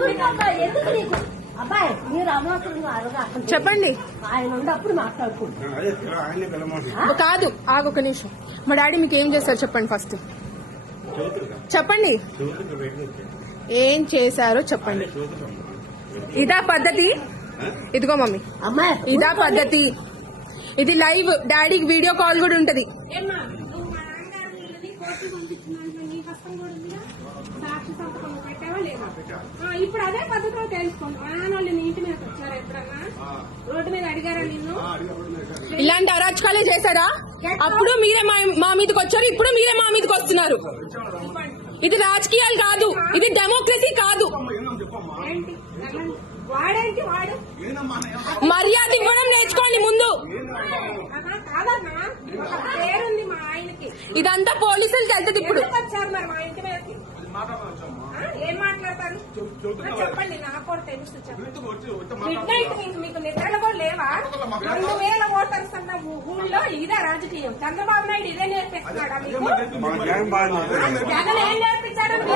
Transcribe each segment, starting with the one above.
ఊరికమ్మా, ఎందుకు నీకు అబ్బాయి మీరు అనవసరంగా అడగా చెప్పండి. ఆయన ఉన్నప్పుడు మాట్లాడుకుంటాం కాదు ఆగు ఒక నిమిషం. మా డాడీ మీకు ఏం చేశారు చెప్పండి ఫస్ట్. చెప్పండి. ఏం చేశారో చెప్పండి. ఇదా పద్ధతి? ఇదిగో మమ్మీ. అమ్మాయి ఇదా పద్ధతి. ఇది లైవ్. డాడీకి వీడియో కాల్ కూడా ఉంటది. మా నీ కూడా? సాక్షి సంతకం పెట్టావా లేదా? ఇప్పుడు అదే పద్ధతిలో తెలుసుకోండి మా నాన్న వాళ్ళు నీ ఇంటి మీదకి వచ్చారా ఎప్పుడన్నా? రోడ్డు మీద అడిగారా నిన్ను? ఇలాంటి అరాచకాలే చేశారా? అప్పుడు మీరే మా మా మీదకి వచ్చారు ఇప్పుడు మీరే మా మీదకి వస్తున్నారు. ఇది రాజకీయాలు కాదు ఇది డెమోక్రసీ కాదు. మర్యాద ఇవ్వడం నేర్చుకోండి ముందు. ఇదంతా పోలీసులకి వెళ్తుంది ఇప్పుడు. వచ్చారు మరి మా ఇంటి మీదకి? ఆ, ఏం మాట్లాడతారు? చెప్పండి నాకు కూడా తెలుసు చెప్పండి మీకు మీకు నిద్రలు కూడా లేవా? రెండు వేల ఓటర్స్ అన్న ఊళ్ళో ఇదే రాజకీయం. చంద్రబాబు నాయుడు ఇదే నేర్పిస్తున్నాడా మీకు? జగన్ ఏం నేర్పించారు మీ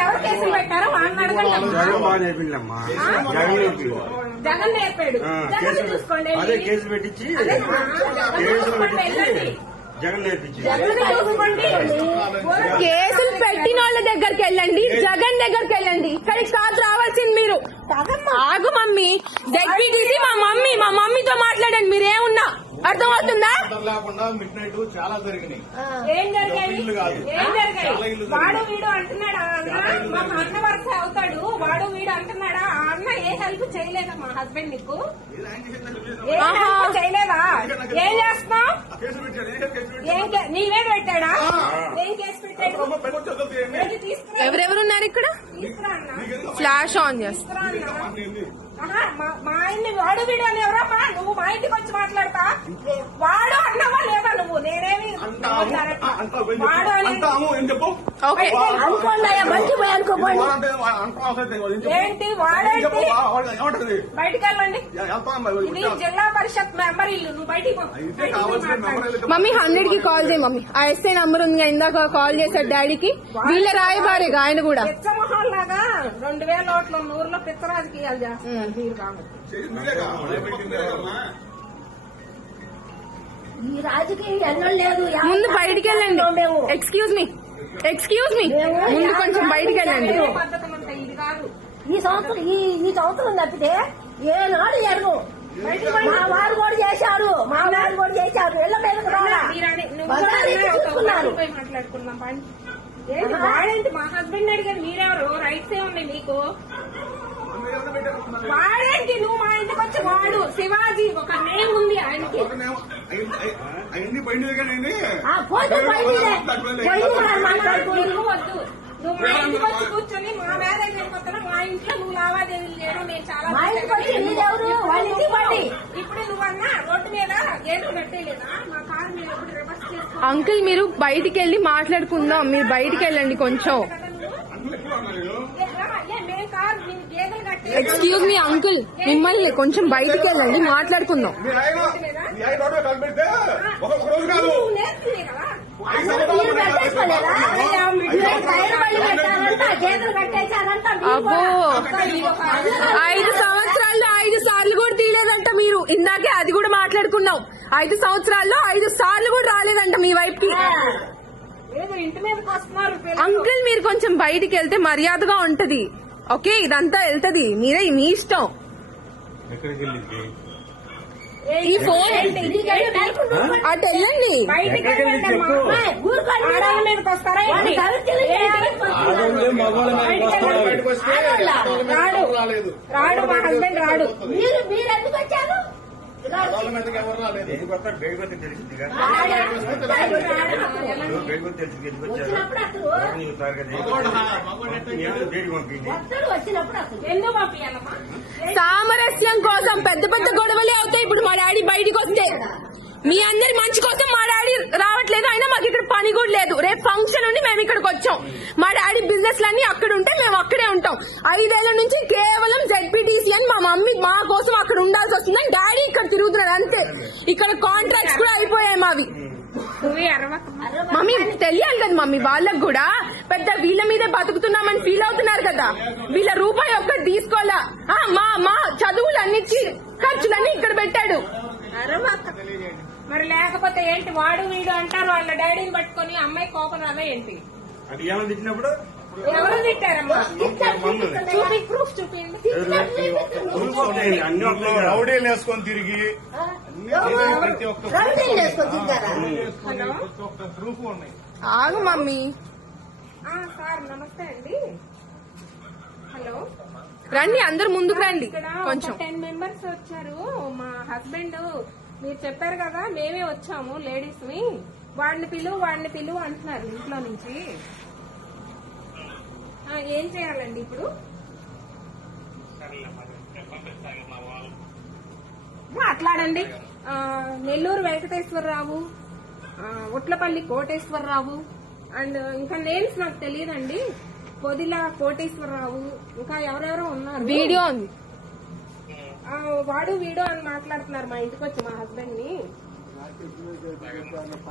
ఎవరు కేసులు పెట్టారో? వాళ్ళని అడగండి. జగన్ నేర్పాడు. జగన్ కేసు చూసుకోండి. అదే కేసు పెట్టించి జగన్ కేసులు పెట్టిన వాళ్ళ దగ్గరికి వెళ్ళండి జగన్ దగ్గరికి వెళ్ళండి. ఇక్కడికి కాదు రావాల్సింది మీరు. ఆగు మమ్మీ. జడ్పీటీసీ మా మమ్మీ. మా మమ్మీతో మాట్లాడండి మీరేమున్నా? అర్థమవుతుందా? లేకుండా మిడ్ నైట్ చాలా జరిగినాయి. ఏం జరిగాయి. ఏం వాడు వీడు అంటున్నాడా? మాకు అన్న వరుస అవుతాడు. వాడు వీడు అంటున్నాడా? చేయలేదా మా హస్బెండ్ నీకు? ఏ చేయలేదా? ఏం చేస్తున్నావు? పెట్టాడు ఏ కే- నీవే పెట్టాడా? ఏం కేసు పెట్టాడు? అమ్మ పైకి వచ్చి వదలదు ఏంటి? వెళ్ళి తీసుకురా? ఎవరెవరు ఉన్నారు ఇక్కడ? తీసుకురా అన్న. ఫ్లాష్ ఆన్ చేస్తా. తీసుకురా అన్న ఆహా, మా- మా ఆయన్ని వాడు వీడు అని ఎవరమ్మా? నువ్వు మా ఇంటికి వచ్చి మాట్లాడతా? వాడు అన్నావా లేదా నువ్వు? నేనేమి వాడు? ఏంటి? వాడేంటి? బయటికి వెళ్ళండి. ఇది. జిల్లా పరిషత్ మెంబర్ ఇల్లు. నువ్వు బయటికి మమ్మీ హండ్రెడ్కి కాల్ చేయి మమ్మీ. ఆ ఎస్ఐ నంబర్ ఉంది ఇందాక కాల్ చేశాడు డాడీకి. వీళ్ళ రాయబారేగా ఆయన కూడా. పిచ్చమొహం లాగా రెండు వేల ఓట్ల ఉన్న ఊర్లో పిచ్చ రాజకీయాలు చేస్తున్నారు ఈ రాజకీయం ఎన్నో లేదు. ముందు బయటికి వెళ్ళండి ఎక్స్క్యూజ్ మీ ఎక్స్క్యూజ్ మీ ముందు కొంచెం బయటికి వెళ్ళండి ఈ సంవత్సరం ఈ ఈ సంవత్సరం తప్పితే ఏనాడు ఎరగవు మా వారు కూడా చేశారు. మా వారు కూడా చేశారు. ఇళ్ళ అన్నావు, చూసుకున్నారు. మా హస్బెండ్ అడిగారు మీరెవరు? రైట్స్ ఏ ఉన్నాయి మీకు? వాడేంటి? నువ్వు మా ఇంటికి వచ్చి వాడు. శివాజీ ఒక నేమ్ ఉంది ఆయనకి. అవన్నీ కానీ పోయి నువ్వు వద్దు. నువ్వు మా ఇంటికి వచ్చి కూర్చొని మా అయిపోతున్నా మా ఇంట్లో నువ్వు లావాదేవీలు చేయడం నేను చాలా ఇప్పుడు నువ్వన్నా రోడ్డు మీద గేట్లు కట్టేయలేదా? మా కారు మీరు ఎప్పుడు రివర్స్ చేసుకో అంకుల్ మీరు బయటికి వెళ్ళి మాట్లాడుకుందాం. మీరు బయటికి వెళ్ళండి కొంచెం కదా నువ్వు అన్నీ ఎక్కువ ఉన్నా నేను ఏ, రా, ఏ, మేము కారు మేము గేదెలు కట్టే ఎక్స్క్యూజ్ మీ అంకుల్ మిమ్మల్ని కొంచెం బయటికి వెళ్ళండి మాట్లాడుకుందాం. అబ్బో. ఐదు సంవత్సరాల్లో ఐదు సార్లు కూడా తీయలేదంట మీరు. ఇందాకే అది కూడా మాట్లాడుకున్నాం. ఐదు సంవత్సరాల్లో ఐదు సార్లు కూడా రాలేదంట మీ వైపుకి. పిల్లలు. అంకుల్ మీరు కొంచెం బయటికి వెళ్తే మర్యాదగా ఉంటది. ఓకే ఇదంతా వెళ్తది. మీరే మీ ఇష్టం. ఎక్కడికి వెళ్ళింది ఏ, ఈ ఫోన్ అటు వెళ్ళండి. రాడు. రాడు మా హస్బెండ్ రాడు. మీరు మీరు ఎందుకు వచ్చారు? వాళ్ళ సామరస్యం కోసం పెద్ద పెద్ద గొడవలే అవుతాయి. ఇప్పుడు మా డాడీ బయటికి వస్తే మీ అందరి మంచి కోసం మా డాడీ రావట్లేదు. అయినా మాకు ఇక్కడ పని కూడా లేదు. రేపు ఫంక్షన్ ఉండి మేము ఇక్కడికి వచ్చాం. మా డాడీ బిజినెస్ లన్నీ అక్కడ ఉంటే మేము అక్కడే ఉంటాం. ఐదేళ్ళ నుంచి కేవలం జెడ్పీటీసీ అని మా మమ్మీ మా కోసం అక్కడ ఉండాల్సి వస్తుందని డాడీ ఇక్కడ తిరుగుతున్నాడు. అంతే. ఇక్కడ కాంట్రాక్ట్స్ కూడా అయిపోయాయి మావి. మమ్మీ తెలియాలి కదా మమ్మీ. వాళ్ళకు కూడా పెద్ద వీళ్ళ మీదే బతుకుతున్నామని ఫీల్ అవుతున్నారు కదా. వీళ్ళ రూపాయి ఒక్కటి తీసుకోవాలా? ఆ, మా మా చదువులు అన్నిచ్చి ఖర్చులన్నీ ఇక్కడ పెట్టాడు. అరవక్క. మరి లేకపోతే ఏంటి వాడు వీడు అంటారు వాళ్ళ డాడీని పట్టుకొని అమ్మాయి కోపం రాదా ఏంటి? ఎవరు తిట్టారమ్మా? చూపి ప్రూఫ్ చూపించండి అన్ని వస్తాయి కదా. రౌడీలు వేసుకొని తిరిగి. ప్రతి ఒక్క ప్రూఫ్ ఉన్నాయి. ఆగు మమ్మీ. సార్ నమస్తే అండి. హలో. రండి అందరు ముందుకు రండి. ఇక్కడ కొంచెం. టెన్ మెంబర్స్ వచ్చారు. మా హస్బెండ్ మీరు చెప్పారు కదా మేమే వచ్చాము లేడీస్ని వాడిని పిలువు వాడిని పిలువు అంటున్నారు ఇంట్లో నుంచి. ఏం చేయాలండి ఇప్పుడు? మాట్లాడండి ఆ, నెల్లూరు వెంకటేశ్వరరావు ఉట్లపల్లి కోటేశ్వరరావు అండ్ ఇంకా నేమ్స్ నాకు తెలియదండి. పొదిల కోటేశ్వరరావు ఇంకా ఎవరెవరో ఉన్నారు. వీడియో ఉంది. ఆ, వాడు వీడు అని మాట్లాడుతున్నారు మా ఇంటికి వచ్చి మా హస్బెండ్ని.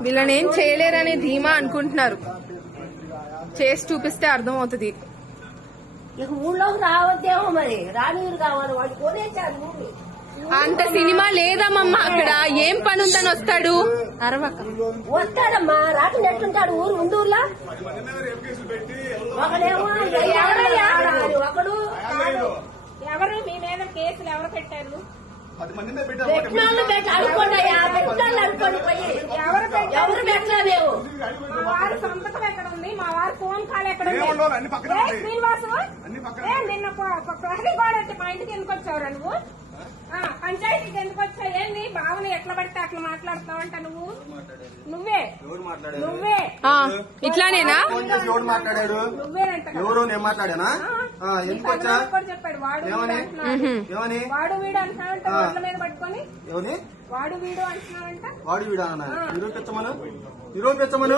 వీళ్ళని ఏం చేయలేరనే ధీమా అనుకుంటున్నారు. చేసి చూపిస్తే అర్థం అవుతుంది ఇక ఊళ్ళోకి రావద్దేమో మరి. రానీరు కావాలి. వాడు కొనేశారు ఊరు అంత సినిమా లేదమ్మమ్మ అక్కడ. ఏం పని ఉందని వస్తాడు? అరవక. వస్తాడమ్మా. రాకున్నట్టుంటాడు ఊరు ముందూరులో? పది మంది ఒకడేమో ఒకడు ఎవరు? మీ మీద కేసులు ఎవరు పెట్టారు? పెట్టినాళ్ళు పెట్టి అనుకోండియా పెట్టినాళ్ళు అనుకోండి పోయి. ఎవరు మా వారి సంతకం ఎక్కడ ఉంది మా వారి ఫోన్ కాల్ ఎక్కడ. శ్రీనివాసు! నిన్న ప్రహరీ గోడ వచ్చి మా ఇంటికి ఎందుకు వచ్చావురా నువ్వు? ఆ, పంచాయతీకి ఎందుకు వచ్చావు? ఏంది? బావని ఎట్లా పడితే అట్లా మాట్లాడుతావంట నువ్వు. నువ్వే. నువ్వే. ఆ, ఇట్లానేనా? ఫోన్ చేసి ఎవరు మాట్లాడారు నువ్వేనంట కదా. ఎవరు? నేను మాట్లాడానా? ఆ, నీ ఎందుకు వచ్చా? కథనాలు కూడా చెప్పాడు. వాడు వీడు ఏమని? అంటున్నాడు. ఏమని? వాడు వీడు అంటున్నావంట. రోడ్ల మీద పట్టుకొని. వాడు వీడు అంటున్నావంట వాడు వీడా అన్న? నిరూపించమను నిరూపించమను